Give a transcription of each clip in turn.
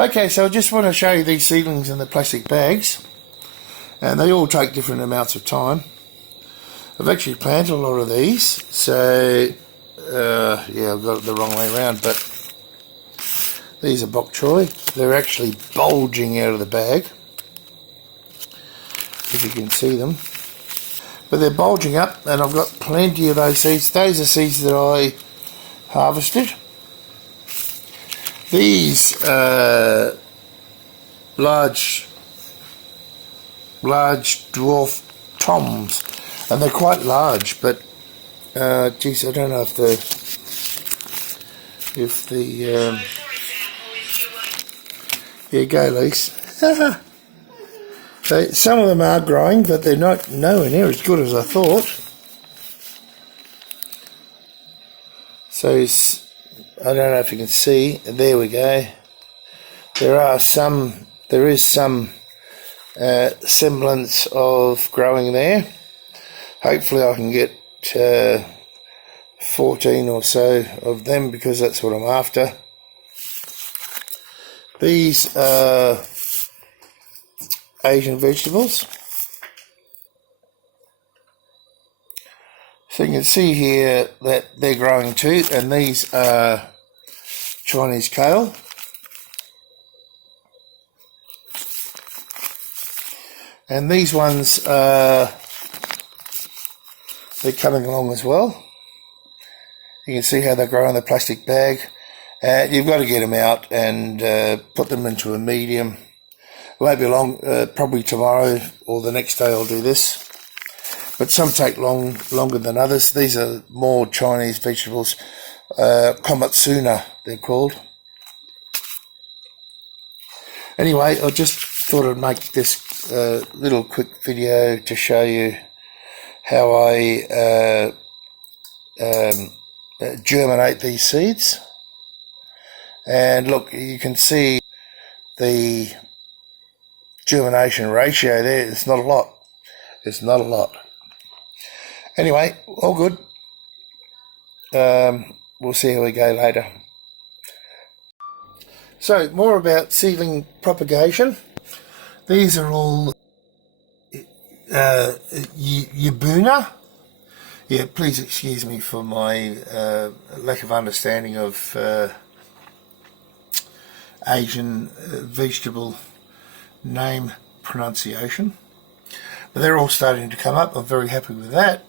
Okay, so I just want to show you these seedlings in the plastic bags, and they all take different amounts of time. I've actually planted a lot of these, so yeah, I've got it the wrong way around, but these are bok choy. They're actually bulging out of the bag, if you can see them. But they're bulging up, and I've got plenty of those seeds. Those are seeds that I harvested. These large dwarf toms, and they're quite large, but geez, I don't know if the here you go, Lise. So some of them are growing, but they're not nowhere near as good as I thought. So I don't know if you can see. There we go. There is some semblance of growing there. Hopefully I can get 14 or so of them, because that's what I'm after. These are Asian vegetables. So you can see here that they're growing too, and these are Chinese kale. And these ones they're coming along as well. You can see how they grow in the plastic bag. You've got to get them out and put them into a medium. It won't be long, probably tomorrow or the next day I'll do this. But some take longer than others. These are more Chinese vegetables. Komatsuna, they're called. Anyway, I just thought I'd make this little quick video to show you how I germinate these seeds. And look, you can see the germination ratio there. It's not a lot. It's not a lot. Anyway, all good. We'll see how we go later. So, more about seedling propagation. These are all Yabuna. Yeah, please excuse me for my lack of understanding of Asian vegetable name pronunciation. But they're all starting to come up. I'm very happy with that.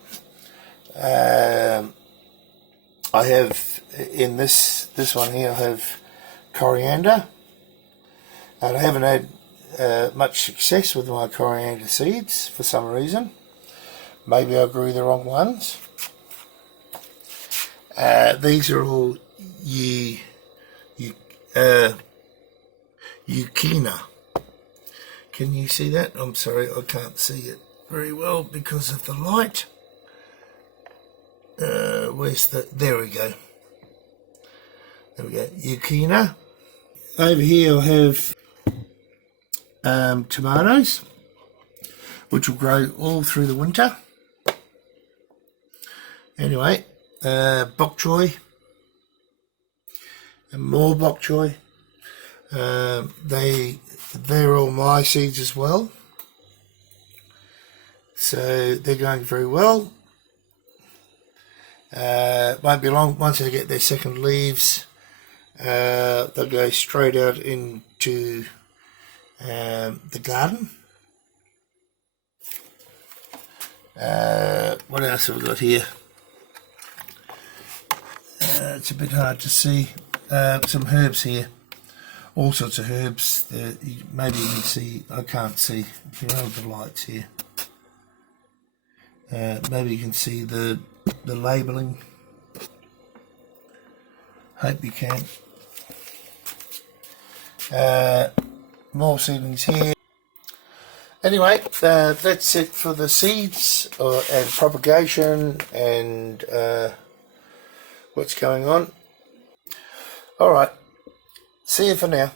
I have in this one here, I have coriander, and I haven't had much success with my coriander seeds for some reason. Maybe I grew the wrong ones. These are all Zucchina. Can you see that? I'm sorry, I can't see it very well because of the light. Where's the... There we go. There we go. Zucchina. Over here I have tomatoes, which will grow all through the winter. Anyway, bok choy, and more bok choy. They're all my seeds as well, so they're going very well. Won't be long. Once they get their second leaves, they'll go straight out into the garden. What else have we got here? It's a bit hard to see. Some herbs here. All sorts of herbs. Maybe you can see. I can't see. If you hold the lights here. Maybe you can see the labelling. Hope you can. More seedlings here. Anyway, that's it for the seeds and propagation and what's going on. Alright, see you for now.